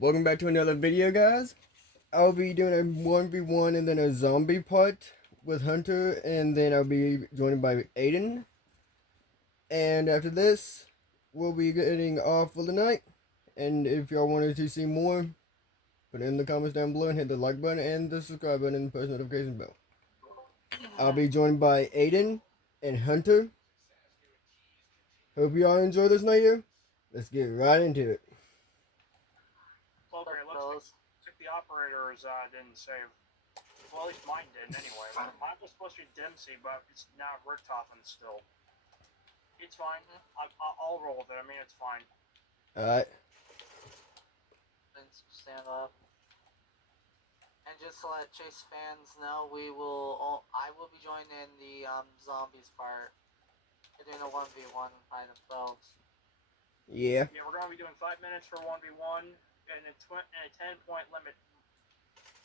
Welcome back to another video, guys. I'll be doing a 1v1 and then a zombie part with Hunter, and then I'll be joined by Aiden. And after this, we'll be getting off for the night. And if y'all wanted to see more, put it in the comments down below and hit the like button and the subscribe button and post notification bell. I'll be joined by Aiden and Hunter. Hope y'all enjoy this night here. Let's get right into it. Okay, looks like the operators didn't save. Well, at least mine didn't anyway. Mine was supposed to be Dempsey, but it's now Richtofen still. It's fine. I'll roll with it. I mean, it's fine. Alright. Stand up. And just to let Chase fans know, I will be joining the zombies part. They're doing a 1v1 by themselves. Yeah. Yeah, we're going to be doing 5 minutes for 1v1 and a 10-point limit.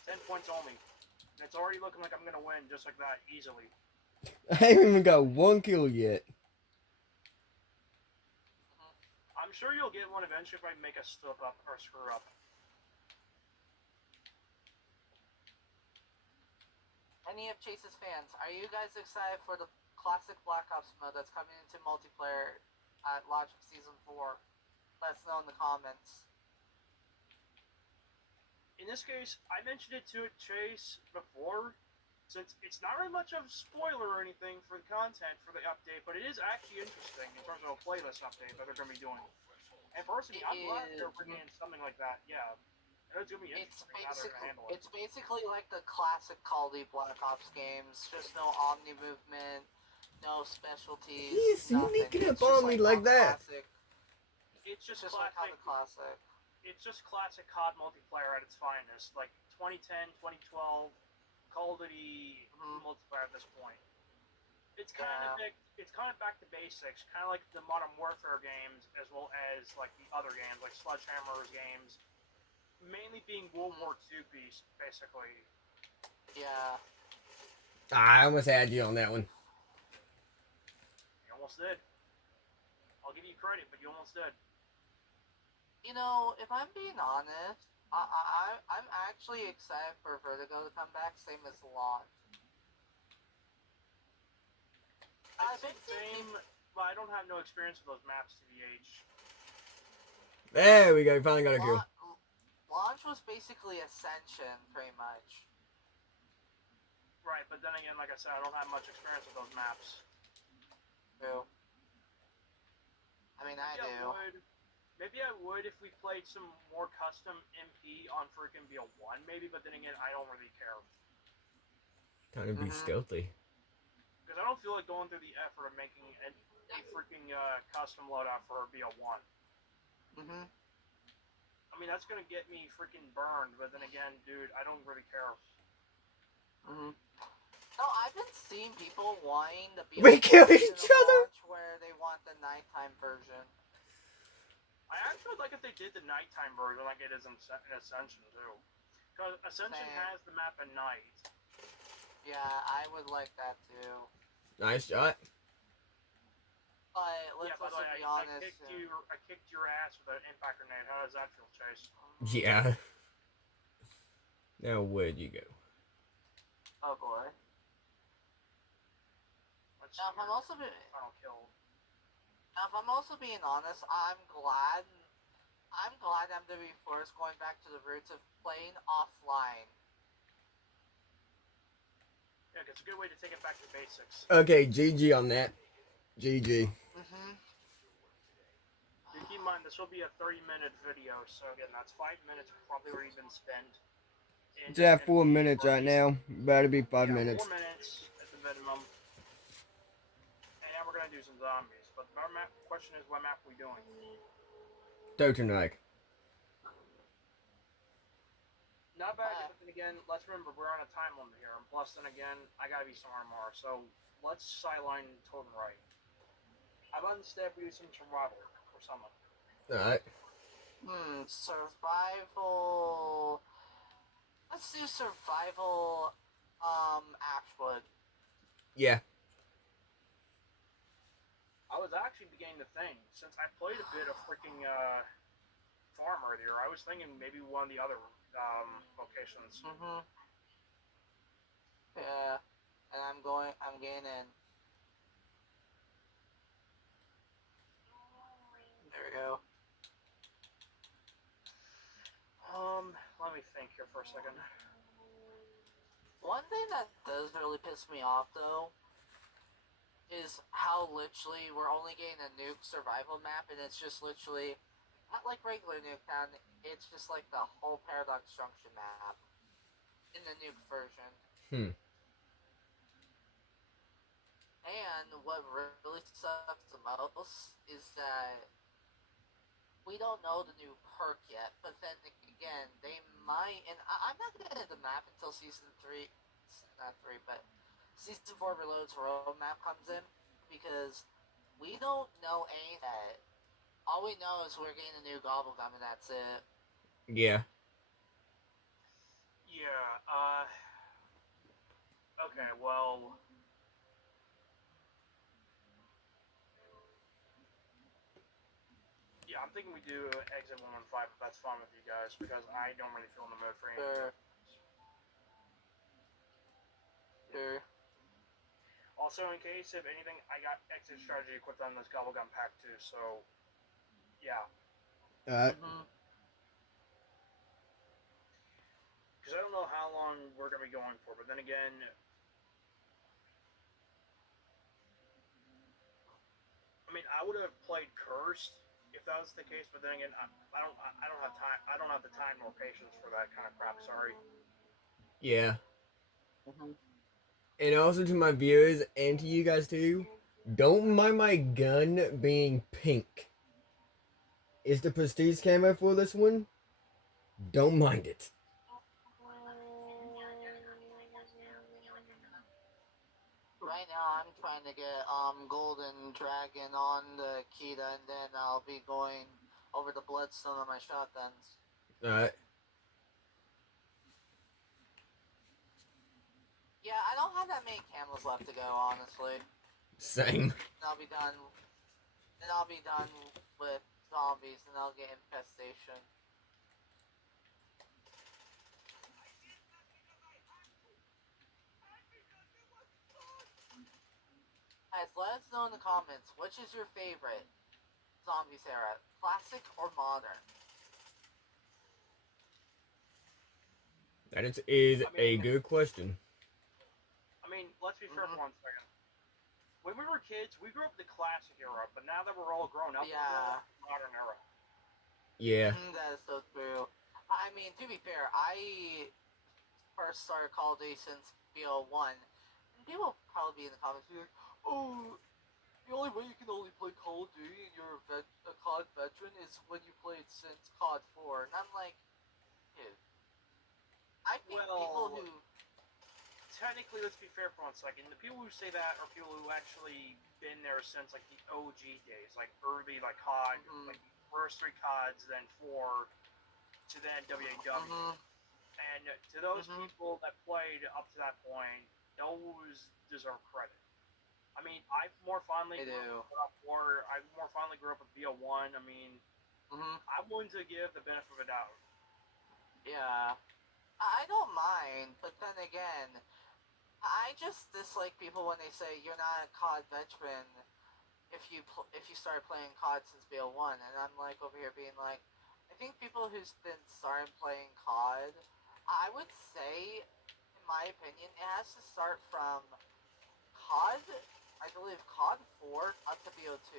10 points only. And it's already looking like I'm going to win just like that, easily. I haven't even got one kill yet. I'm sure you'll get one eventually if I make a slip up or screw up. Any of Chase's fans, are you guys excited for the classic Black Ops mode that's coming into multiplayer at launch of Season 4? Let us know in the comments. In this case, I mentioned it to Chase before, since it's not really much of a spoiler or anything for the content for the update, but it is actually interesting in terms of a playlist update that they're going to be doing. And personally, I'm glad they're bringing in something like that, yeah. It's going to be interesting how they're going to handle it. It's basically like the classic Call of Duty Black Ops games, just no omni movement, no specialties. He's sneaking up on me like that. It's just classic. Like how the classic. It's just classic COD multiplayer at its finest, like 2010, 2012 Call of Duty multiplayer at this point. It's kind of back to basics, kind of like the Modern Warfare games, as well as like the other games, like Sledgehammer's games, mainly being World War II piece, basically. Yeah. I almost had you on that one. You almost did. I'll give you credit, but you almost did. You know, if I'm being honest, I'm actually excited for Vertigo to come back, same as Launch. I'd say same, but I don't have no experience with those maps to the age. There we go, finally got a kill. Launch was basically Ascension, pretty much. Right, but then again, like I said, I don't have much experience with those maps. True. I mean, I do. Maybe I would if we played some more custom MP on freaking BO1, maybe, but then again, I don't really care. Kind of be stealthy. Because I don't feel like going through the effort of making a freaking custom loadout for BO1. I mean, that's gonna get me freaking burned, but then again, dude, I don't really care. No, I've been seeing people wanting the BO1 we kill each other! Where they want the nighttime version. I actually would like if they did the nighttime version like it is in Ascension, too. Because Ascension has the map at night. Yeah, I would like that, too. Nice shot. But let's also be honest. I kicked your ass with an impact grenade. How does that feel, Chase? Yeah. Now where'd you go? Oh boy. Now, if I'm also being honest, I'm glad MW4 is going back to the roots of playing offline. Yeah, it's a good way to take it back to basics. Okay, GG on that. GG. Keep in mind, this will be a 30-minute video, so again, that's 5 minutes probably where you've been spent. It's at 4 minutes right now. Better be 5 minutes. 4 minutes at the minimum. And now we're going to do some zombies. But our map question is, what map are we doing? Totenreich. Not bad, but then again, let's remember, we're on a time limit here. And plus, then again, I gotta be somewhere more. So, let's sideline Totenreich. How about instead we do some survival or something? Alright. Survival. Let's do survival, Ashwood. Yeah. I was actually beginning to think, since I played a bit of freaking farm earlier. I was thinking maybe one of the other locations. Mhm. Yeah. And I'm gaining. There we go. Let me think here for a second. One thing that does really piss me off though is how literally we're only getting a nuke survival map, and it's just literally not like regular Nuketown. It's just like the whole Paradox Junction map in the nuke version. Hmm. And what really sucks the most is that we don't know the new perk yet. But then again, they might. And I'm not gonna get the map until season 3. Not 3, but season 4 Reload's roadmap comes in, because we don't know any that. All we know is we're getting a new Gobblegum, and that's it. Yeah. Yeah. Okay. Well. Yeah, I'm thinking we do exit 115 if that's fine with you guys, because I don't really feel in the mood for anything. Sure. Sure. Also, in case of anything, I got exit strategy equipped on this Gobblegum pack too, so yeah. Mm-hmm. Because I don't know how long we're going to be going for, but then again, I mean, I would have played Cursed if that was the case, but then again, I don't have time. I don't have the time or patience for that kind of crap. Sorry. Yeah. Mm-hmm. And also to my viewers and to you guys too, don't mind my gun being pink. It's the prestige camo for this one. Don't mind it. Right now, I'm trying to get Golden Dragon on the Kita, and then I'll be going over the Bloodstone on my shotguns. Alright. Yeah, I don't have that many camos left to go, honestly. Same. And I'll be done. And I'll be done with zombies, and I'll get infestation. Guys, let us know in the comments, which is your favorite Zombies era, classic or modern? That is a good question. I mean, let's be fair for 1 second. When we were kids, we grew up with the classic era, but now that we're all grown up, we're growing up with the modern era. Yeah. That is so true. I mean, to be fair, I first started Call of Duty since BO1, and people will probably be in the comments be like, oh, the only way you can only play Call of Duty and you're a COD veteran is when you played since COD 4. And I'm like, dude, I think people who... Technically, let's be fair for 1 second. The people who say that are people who actually been there since like the OG days, like early like COD, like first 3 CODs, then 4, to then WAW. And to those people that played up to that point, those deserve credit. I mean, I more fondly grew up with I more fondly grew up with BO1. I mean, I'm willing to give the benefit of a doubt. Yeah, I don't mind, but then again, I just dislike people when they say you're not a COD veteran if you started playing COD since BO1, and I'm like over here being like, I think people who's been started playing COD, I would say, in my opinion, it has to start from COD, I believe COD 4 up to BO2.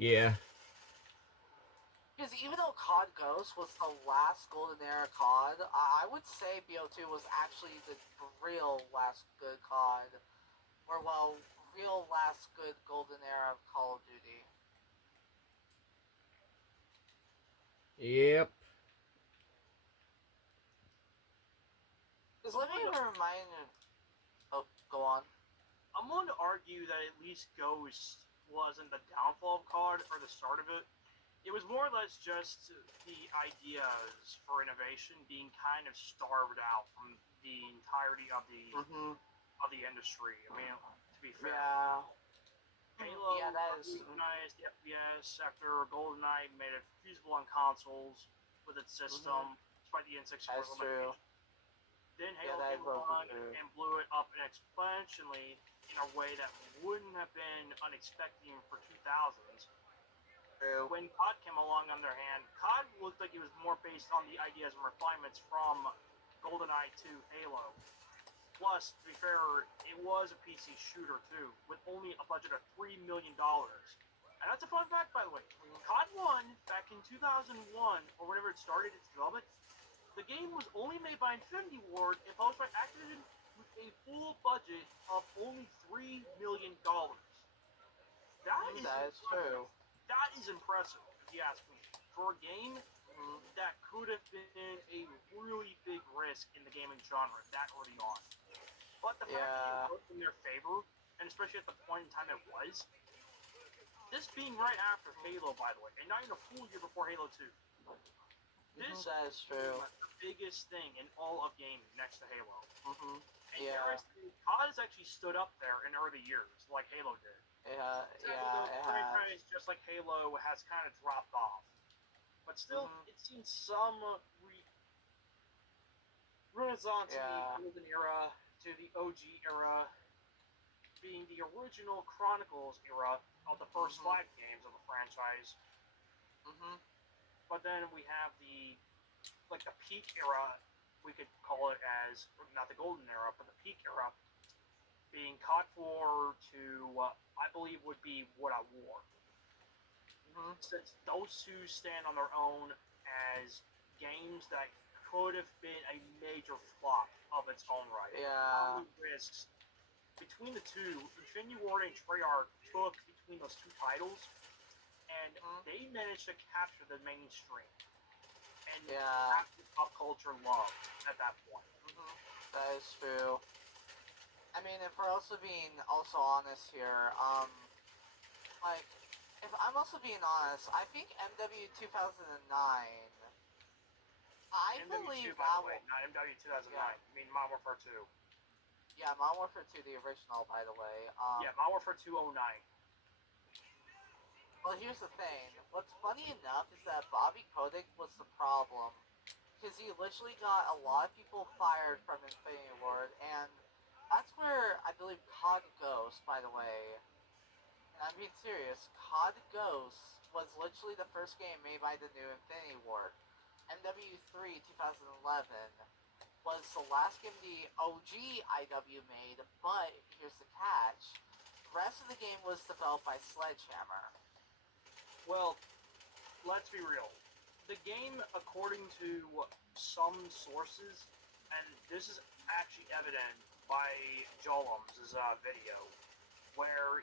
Yeah. Because even though COD Ghost was the last golden era COD, I would say BO2 was actually the real last good COD. Or, well, real last good golden era of Call of Duty. Yep. Because let me remind you... Oh, go on. I'm willing to argue that at least Ghost wasn't the downfall of COD or the start of it. It was more or less just the ideas for innovation being kind of starved out from the entirety of the industry. I mean, to be fair. Yeah. Halo Yeah, that is. revolutionized the FPS after GoldenEye made it feasible on consoles with its system, despite the N64 That's true. limitations. Then Yeah, Halo that came is also along true. and blew it up exponentially in a way that wouldn't have been unexpected for 2000s. True. When COD came along, on the other hand, COD looked like it was more based on the ideas and refinements from GoldenEye to Halo. Plus, to be fair, it was a PC shooter too, with only a budget of $3 million. And that's a fun fact, by the way. COD 1, back in 2001, or whenever it started its development, the game was only made by Infinity Ward and published by Activision with a full budget of only $3 million. That is true. That is impressive, if you ask me. For a game Mhm. that could have been a really big risk in the gaming genre that early on. But the fact that Yeah. it worked in their favor, and especially at the point in time it was, this being right after Halo, by the way, and not even a full year before Halo 2, this That is true. was the biggest thing in all of gaming next to Halo. Mhm. And Yeah. COD has actually stood up there in early years, like Halo did. Yeah. Sadly, Yeah. though, It the has. franchise, just like Halo, has kind of dropped off. But still, it's seen some renaissance Yeah. in the golden era to the OG era, being the original Chronicles era of the first 5 games of the franchise. Mhm. But then we have the peak era, we could call it as not the golden era, but the peak era, being COD 4 to I believe would be World at War. Mhm. Since those two stand on their own as games that could have been a major flop of its own right. How Yeah. many risks between the two, Infinity Ward and Treyarch took between those two titles, and they managed to capture the mainstream and Yeah. capture pop culture love at that point. That is true. I mean, if we're also being honest here, like, if I'm also being honest, I think MW 2009. I MW2, believe by that the way, not MW 2009. Yeah. I mean Modern Warfare 2. Yeah, Modern Warfare 2, the original, by the way. Yeah, Modern Warfare 209. Well, here's the thing. What's funny enough is that Bobby Kotick was the problem. Because he literally got a lot of people fired from Infinity Ward, and that's where I believe COD Ghost, by the way, and I'm being serious, COD Ghost was literally the first game made by the new Infinity Ward. MW3 2011 was the last game the OG IW made, but here's the catch. The rest of the game was developed by Sledgehammer. Well, let's be real. The game, according to some sources, and this is actually evident by Jolum's video, where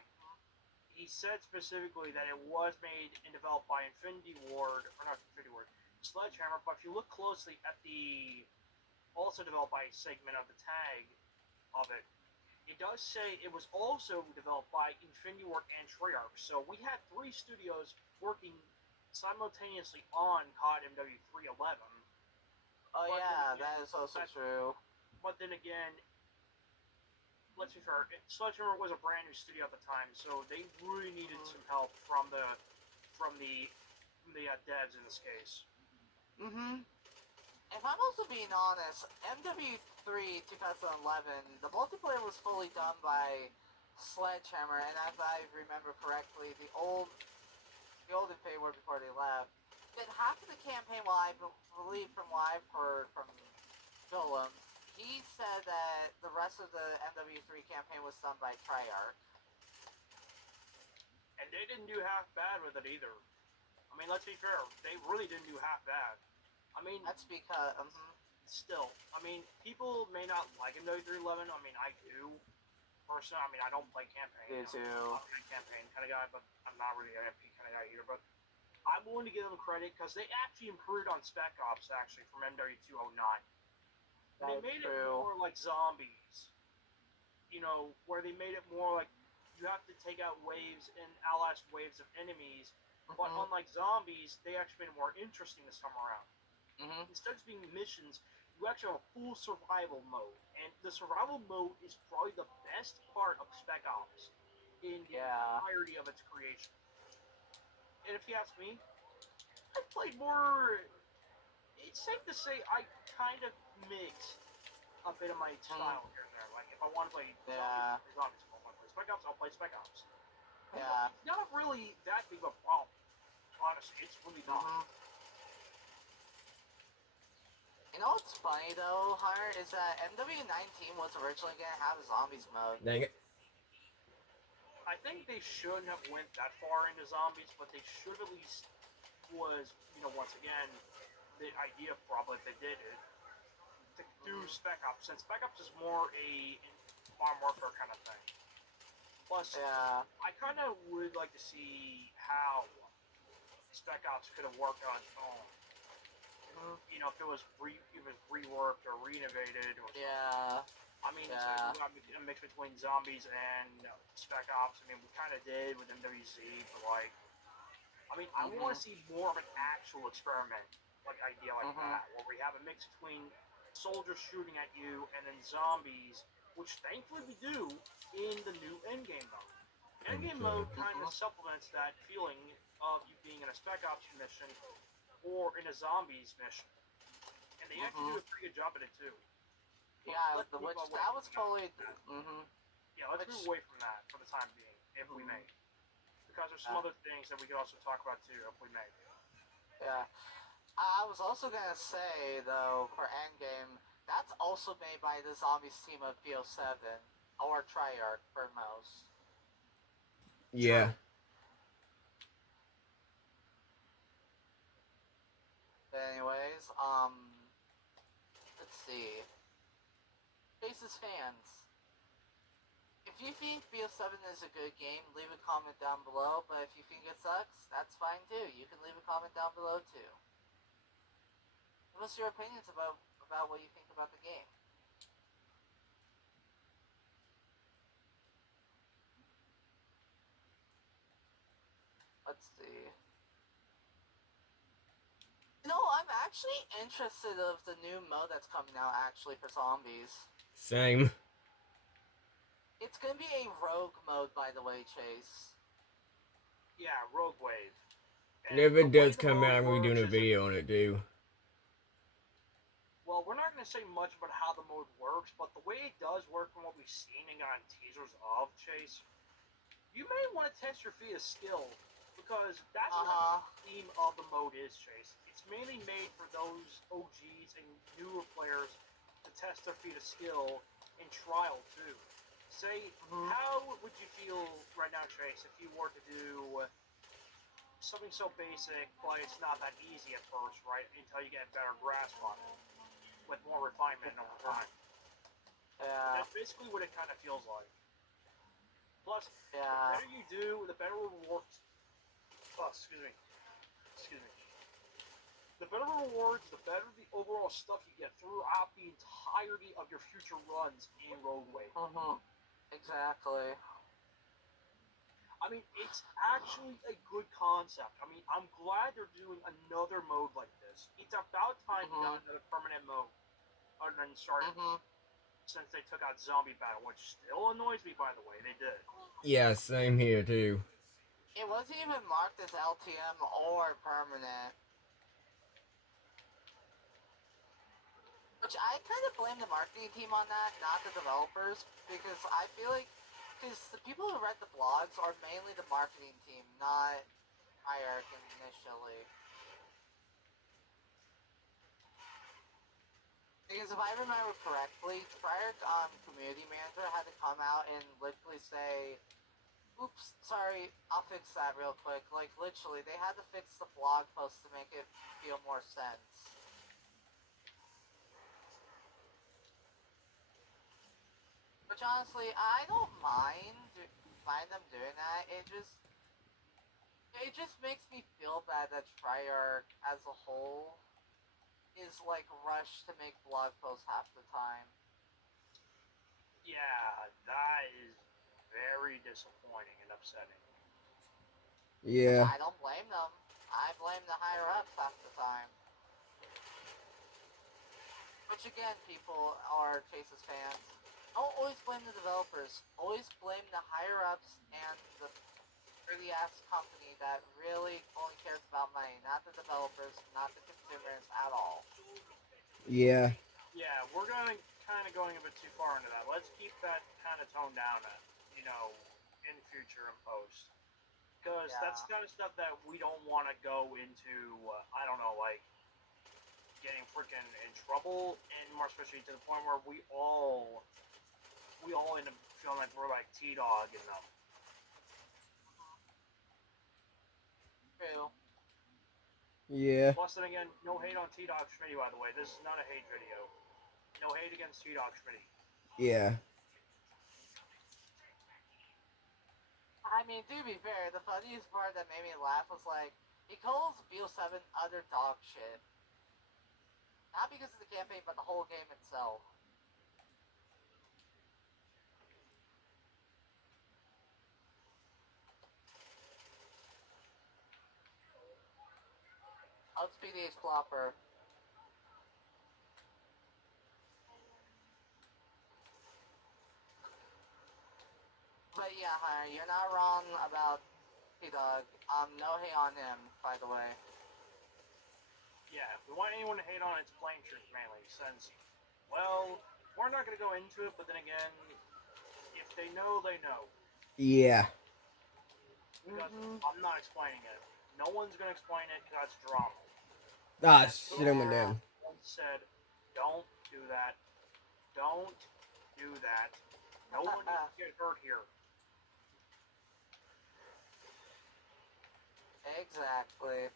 he said specifically that it was made and developed by Infinity Ward, or not Infinity Ward, Sledgehammer. But if you look closely at the also developed by a segment of the tag of it, it does say it was also developed by Infinity Ward and Treyarch. So we had 3 studios working simultaneously on COD MW311. Oh But yeah, then that is also true. But then again, let's be fair. Sledgehammer was a brand new studio at the time, so they really needed some help from the devs in this case. If I'm also being honest, MW3 2011, the multiplayer was fully done by Sledgehammer, and as I remember correctly, the old Infinity Ward before they left did half of the campaign. Well, I believe from what I've heard from Golem, he said that the rest of the MW3 campaign was done by Treyarch. And they didn't do half bad with it either. I mean, let's be fair, they really didn't do half bad. I mean, that's because still, I mean, people may not like MW311. I mean, I do. Personally, I mean, I don't play campaign. Me too. I'm not a campaign kind of guy, but I'm not really an MP kind of guy either. But I'm willing to give them credit because they actually improved on Spec Ops actually from MW209. They made it more like zombies. You know, where they made it more like you have to take out waves and outlast waves of enemies. But unlike zombies, they actually made it more interesting this time around. Instead of being missions, you actually have a full survival mode. And the survival mode is probably the best part of Spec Ops. in the Yeah. entirety of its creation. And if you ask me, I played more. It's safe to say I kind of mixed a bit of my style here and there. Like if I want to play Yeah. zombies, if I want to play Spec Ops, I'll play Spec Ops. Yeah. It's not really that big of a problem. Honestly, it's really not. Mhm. You know what's funny though, Hunter, is that MW19 was originally gonna have a zombies mode. Dang it. I think they shouldn't have went that far into zombies, but they should have at least was, once again, the idea probably if they did it, to do Spec Ops, since Spec Ops is more a Modern Warfare kind of thing. Plus, Yeah. I kind of would like to see how Spec Ops could have worked on its own. Mhm. If it was reworked or renovated or something. Yeah. I mean, Yeah. it's like a mix between zombies and Spec Ops. I mean, we kind of did with MWZ, but like, I mean, I want to see more of an actual experiment, like idea like that, where we have a mix between soldiers shooting at you and then zombies, which thankfully we do in the new Endgame mode. Endgame mode kind of supplements that feeling of you being in a Spec Ops mission or in a zombies mission, and they actually do a pretty good job at it too. Yeah, Let's that move away was from totally. that. Mhm. Yeah, let's move away from that for the time being, if we may. Because there's some other things that we could also talk about too, if we may. Yeah. I was also gonna say though, for Endgame, that's also made by the Zombies team of BO7 or Treyarch for most. Yeah. But anyways, let's see. Faces fans. If you think BO7 is a good game, leave a comment down below. But if you think it sucks, that's fine too. You can leave a comment down below too. Give us your opinions about what you think about the game. Let's see. I'm actually interested of the new mode that's coming out actually for zombies. Same. It's gonna be a rogue mode, by the way, Chase. Yeah, Rogue Wave. And if it does come out, we're doing a video on it too. Well, we're not going to say much about how the mode works, but the way it does work from what we've seen and gotten teasers of, Chase, you may want to test your feat of skill, because that's what the theme of the mode is, Chase. It's mainly made for those OGs and newer players to test their feat of skill in trial too. Say, how would you feel right now, Chase, if you were to do something so basic, but it's not that easy at first, right? Until you get a better grasp on it, with more refinement over time. Yeah. That's basically what it kind of feels like. Plus, the Yeah. better you do, the better rewards. Oh, excuse me. The better rewards, the better the overall stuff you get throughout the entirety of your future runs in Rogue Wave. Exactly. I mean, it's actually a good concept. I mean, I'm glad they're doing another mode like this. It's about time they got another permanent mode. Other than starting since they took out Zombie Battle, which still annoys me, by the way. They did. Yeah, same here too. It wasn't even marked as LTM or permanent. Which I kind of blame the marketing team on that, not the developers, because I feel like the people who read the blogs are mainly the marketing team, not Treyarch initially. Because if I remember correctly, Treyarch community manager had to come out and literally say, "Oops, sorry, I'll fix that real quick." Like literally, they had to fix the blog post to make it feel more sense. Which honestly, I don't mind them doing that. It just makes me feel bad that Treyarch as a whole is like rushed to make blog posts half the time. Yeah, that is very disappointing and upsetting. Yeah. I don't blame them. I blame the higher ups half the time. Which again, people are Chase's fans. don't always blame the developers. Always blame the higher ups and the dirty ass company that really only cares about money, not the developers, not the consumers at all. Yeah. Yeah, we're going kind of going a bit too far into that. Let's keep that kind of toned down, in the future and post. Because that's Yeah. the kind of stuff that we don't want to go into. I don't know, like getting freaking in trouble, and more especially to the point where we all end up feeling like we're like T Dog and them. True. Yeah. Plus, then again, no hate on T Dog Schmitty, by the way. This is not a hate video. No hate against T Dog Schmitty. Yeah. I mean, to be fair, the funniest part that made me laugh was like, he calls BO7 utter dog shit. Not because of the campaign, but the whole game itself. Outspeed Ace Flopper. But yeah, Hunter, you're not wrong about T-Dog. No hate on him, by the way. Yeah, if we want anyone to hate on, it's Flame Truth mainly, since, well, we're not going to go into it, but then again, if they know, they know. Yeah. Because Mm-hmm. I'm not explaining it. No one's going to explain it because that's drama. Ah, As shit, I went Yeah. down. once said, don't do that. Don't do that. No one needs to get hurt here. Exactly.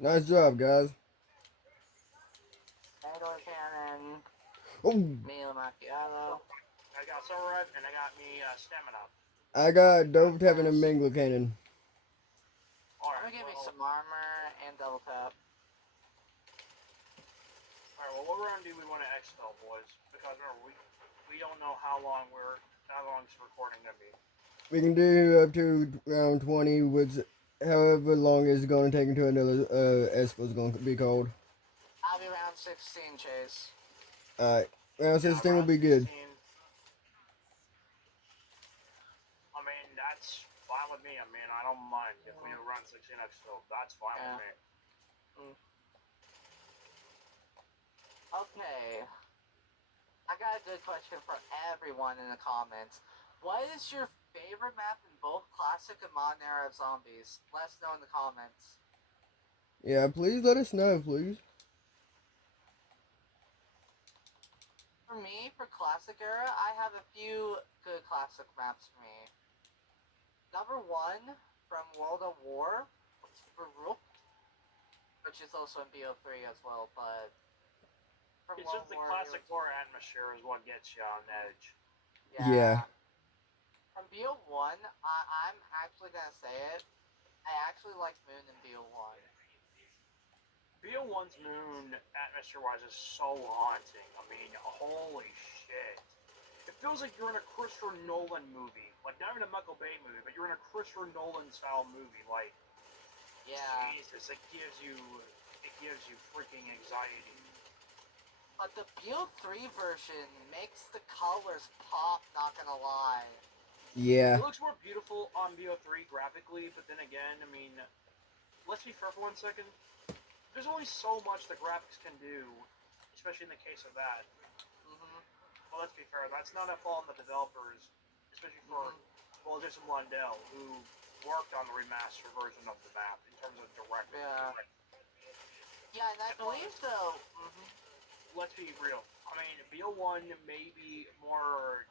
Nice job, guys. Mandor Cannon. Oh, Mila Macchiato. I got Summer Red and I got me Stamina. I got Dove tapping a Nice. Mingle Cannon. I'm Alright, gonna give me well, some armor and double tap. what round do we want to expel, boys? Because remember, we don't know how long this recording gonna be. We can do up to round 20, which however long it's going to take until another Expo is going to be called. I'll be round 16, Chase. Alright, round 16 will round be good. 16, I mean, that's fine with me. I mean, I don't mind if we do round 16 expel. That's fine with me. Okay. I got a good question for everyone in the comments. What is your favorite map in both Classic and Modern Era of Zombies? Let us know in the comments. Yeah, please let us know, please. For me, for Classic Era, I have a few good Classic maps for me. Number 1, from World of War, was Farouk, which is also in BO3 as well, but from It's World just the War, classic lore atmosphere is what gets you on edge. Yeah. From BO1, I'm actually gonna say it. I actually like Moon in BO1. BO1's moon, atmosphere-wise, is so haunting. I mean, holy shit. It feels like you're in a Christopher Nolan movie. Like, not even a Michael Bay movie, but you're in a Christopher Nolan-style movie. Like, Yeah. Jesus, it gives you freaking anxiety. But the BO3 version makes the colors pop, not gonna lie. Yeah. It looks more beautiful on BO3 graphically, but then again, I mean, let's be fair for 1 second. There's only so much the graphics can do, especially in the case of that. Mm-hmm. Well, let's be fair, that's not a fault on the developers, especially for, well, Jason Blundell, who worked on the remastered version of the map in terms of directing. Yeah. Yeah, and I believe though. Let's be real. I mean, BO1 may be more,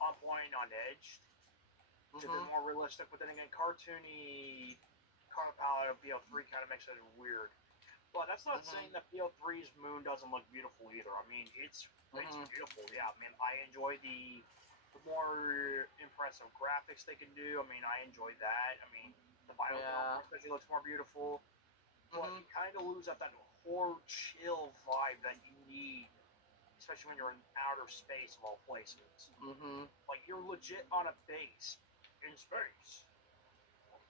on point, on edge, to be more realistic, but then again, cartoony color palette of BO3 kind of makes it weird. But that's not saying that BO3's moon doesn't look beautiful either. I mean, it's beautiful. Yeah, I mean, I enjoy the more impressive graphics they can do. I mean, I enjoy that. I mean, the biodome especially looks more beautiful. But you kind of lose that horror chill vibe that you need, especially when you're in outer space of all places. Mhm. Like you're legit on a base in space.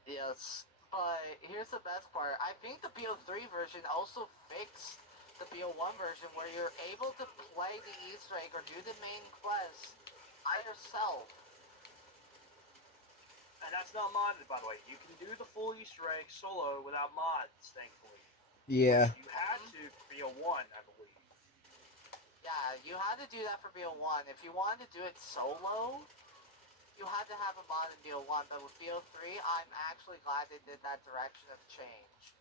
Yes. But here's the best part. I think the BO3 version also fixed the BO1 version where you're able to play the Easter egg or do the main quest by yourself. And that's not modded, by the way. You can do the full Easter egg solo without mods, thankfully. Yeah. Which you had to for BO1, I believe. Yeah, you had to do that for BO1. If you wanted to do it solo, you had to have a mod in BO1. But with BO3, I'm actually glad they did that direction of change.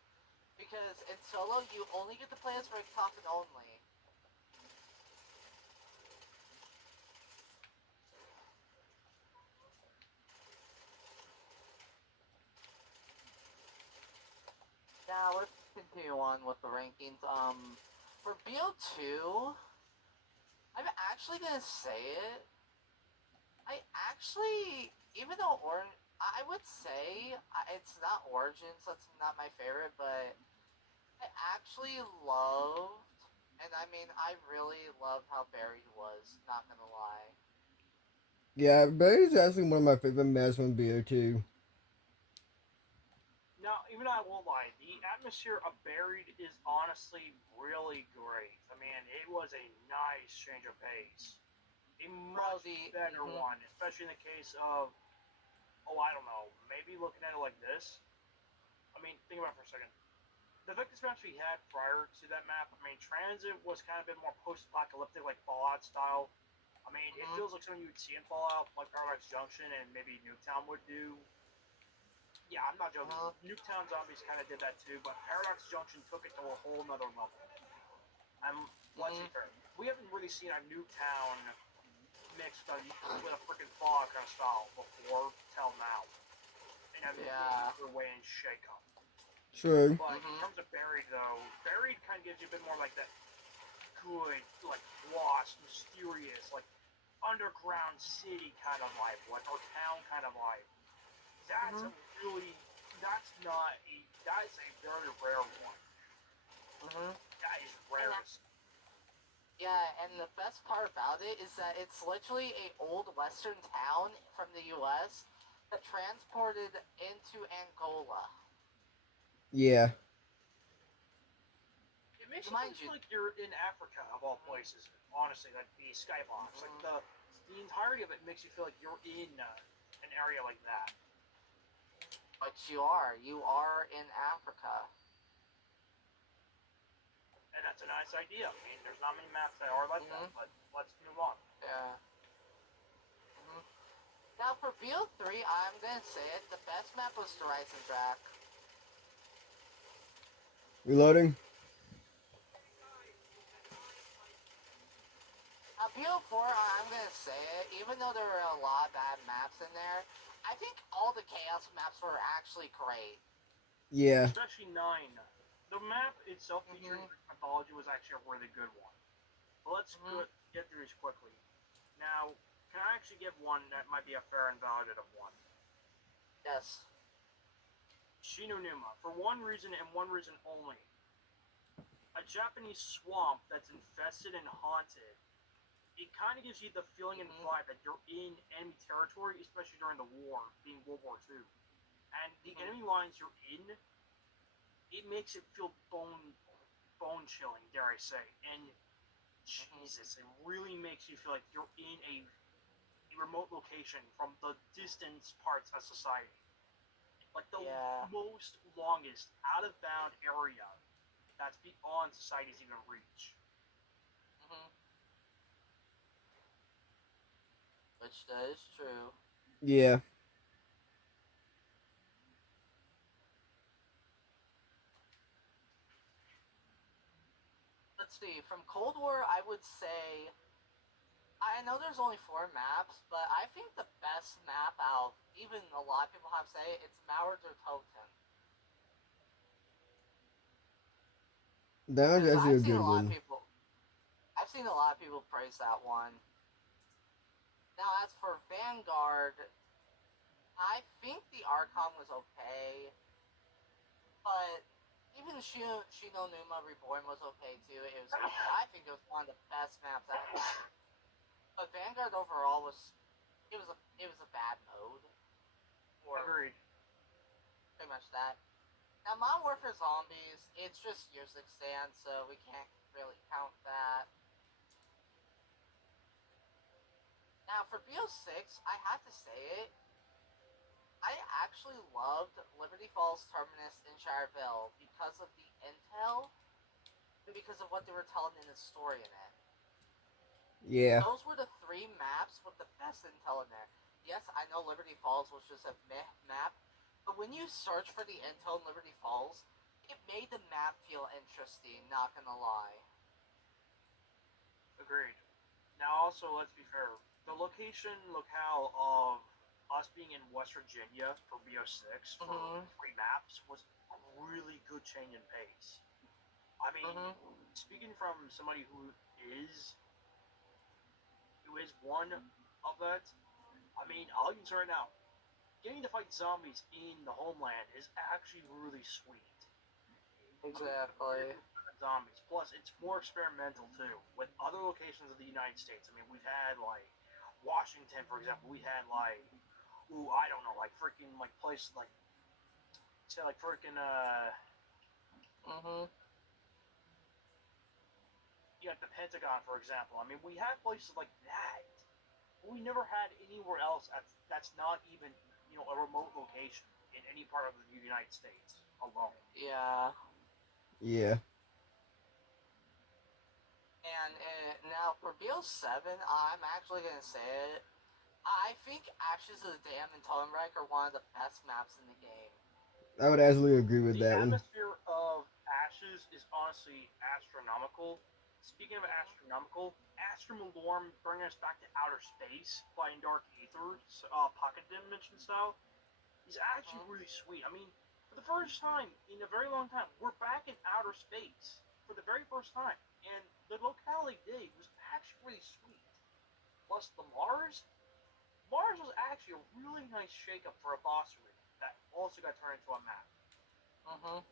Because in solo, you only get to play as Richtofen only. Now let's continue on with the rankings. For BO2, I'm actually gonna say it. I actually, even though I would say it's not Origins. That's not my favorite, but I actually loved, and I mean, I really loved how Buried was. Not gonna lie. Yeah, Barry's actually one of my favorite maps from BO2. Now, even though I won't lie, the atmosphere of Buried is honestly really great. I mean, it was a nice change of pace. A Bro, much better one, especially in the case of, oh, I don't know, maybe looking at it like this. I mean, think about it for a second. The Victus maps we had prior to that map, I mean, Transit was kind of a bit more post-apocalyptic, like Fallout style. I mean, it feels like something you would see in Fallout, like Parallax Junction and maybe Nuketown would do. Yeah, I'm not joking. Nuketown Zombies kind of did that too, but Paradox Junction took it to a whole nother level. Let's be fair. We haven't really seen a Nuketown mixed with a freaking Fallout kind of style before till now. In a major way in Shake Up. True. But in terms of Buried, though, Buried kind of gives you a bit more like that good, like lost, mysterious, like underground city kind of vibe, like or town kind of vibe. That's a really, that's not a, that's a very rare one. That is rarest. Yeah, and the best part about it is that it's literally a old western town from the U.S. that transported into Angola. Yeah. It makes you feel like you're in Africa of all places. Honestly, that'd be Skybox. Like the entirety of it makes you feel like you're in an area like that. But you are in Africa. And that's a nice idea. I mean, there's not many maps that are like that, but let's move on. Yeah. Now for BO3, I'm gonna say it, the best map was Horizon Track. Reloading. Now BO4, I'm gonna say it, even though there were a lot of bad maps in there, I think all the Chaos maps were actually great. Yeah. Especially 9. The map itself featuring mythology was actually a really good one. But let's get through this quickly. Now, can I actually give one that might be a fair and validative one? Yes. Shinonuma, for one reason and one reason only. A Japanese swamp that's infested and haunted. It kind of gives you the feeling and vibe that you're in enemy territory, especially during the war, being World War II. And the enemy lines you're in, it makes it feel bone chilling, dare I say. And Jesus, it really makes you feel like you're in a remote location from the distant parts of society. Like the most longest out of bound area that's beyond society's even reach. Which that is true. Yeah. Let's see, from Cold War, I would say, I know there's only 4 maps, but I think the best map out, even a lot of people have say, it's Mauer der Toten. That was actually a good one. I've seen a lot of people praise that one. Now, as for Vanguard, I think the Archon was okay, but even Shinonuma Reborn was okay too. I think it was one one of the best maps ever. But Vanguard overall was it was a bad mode. Or Agreed. pretty much that. Now Modern Warfare Zombies, it's just year 6 stand, so we can't really count that. Now for BO6, I have to say it. I actually loved Liberty Falls, Terminus, and Shireville because of the intel and because of what they were telling in the story in it. Yeah. Those were the 3 maps with the best intel in there. Yes, I know Liberty Falls was just a meh map, but when you search for the intel in Liberty Falls, it made the map feel interesting, not gonna lie. Agreed. Now, also, let's be fair. The locale of us being in West Virginia for BO6 for Mhm. 3 maps was a really good change in pace. I mean, speaking from somebody who is one of that, I mean, I'll even say right now, getting to fight zombies in the homeland is actually really sweet. Exactly. Zombies. Plus, it's more experimental too with other locations of the United States. I mean, we've had like Washington, for example. We had like, I don't know, like freaking like places like, say like freaking Mhm. you got the Pentagon, for example. I mean, we had places like that. But we never had anywhere else that's not even a remote location in any part of the United States alone. Yeah. Yeah. And now for BO7, I'm actually gonna say it. I think Ashes of the Dam and Totenreich are one of the best maps in the game. I would absolutely agree with The that one. atmosphere of Ashes is honestly astronomical. Speaking of astronomical, Astromolorm bringing us back to outer space, playing Dark Aether, pocket dimension style, is actually really sweet. I mean, for the first time in a very long time, we're back in outer space for the very first time, and the locale they did was actually really sweet. Plus, Mars was actually a really nice shakeup for a boss route that also got turned into a map. Mhm.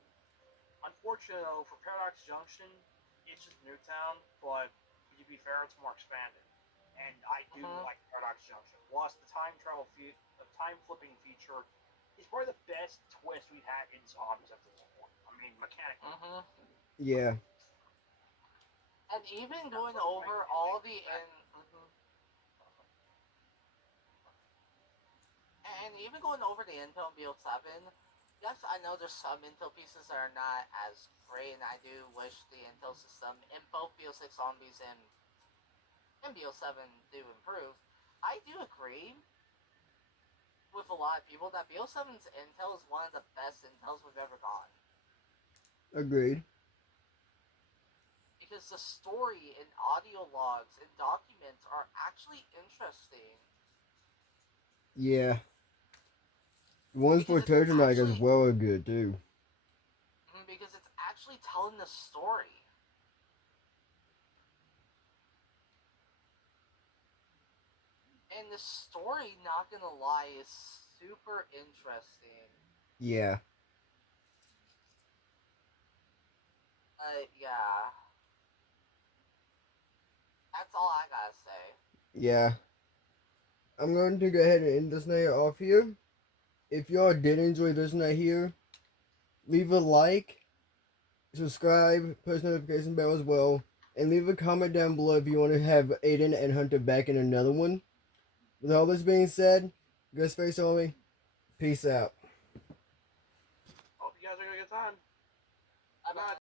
Unfortunately, though, for Paradox Junction, it's just Newtown, but to be fair, it's more expanded. And I do like Paradox Junction. Plus, the time flipping feature is probably the best twist we've had in zombies at this point. I mean, mechanically. Mhm. Yeah. And even going over all the and even going over the intel in BO7, yes, I know there's some intel pieces that are not as great, and I do wish the intel system in both BO6 zombies and BO7 do improve. I do agree with a lot of people that BO7's intel is one of the best intels we've ever gotten. Agreed. Because the story and audio logs and documents are actually interesting. Yeah. The ones Because for it's Terminite as actually well are good too. because it's actually telling the story. And the story, not gonna lie, is super interesting. Yeah. Yeah. That's all I gotta say. Yeah. I'm going to go ahead and end this night off here. If y'all did enjoy this night here, leave a like, subscribe, post notification bell as well, and leave a comment down below if you want to have Aiden and Hunter back in another one. With all this being said, Ghostface Army, peace out. Hope you guys are having a good time. Bye bye.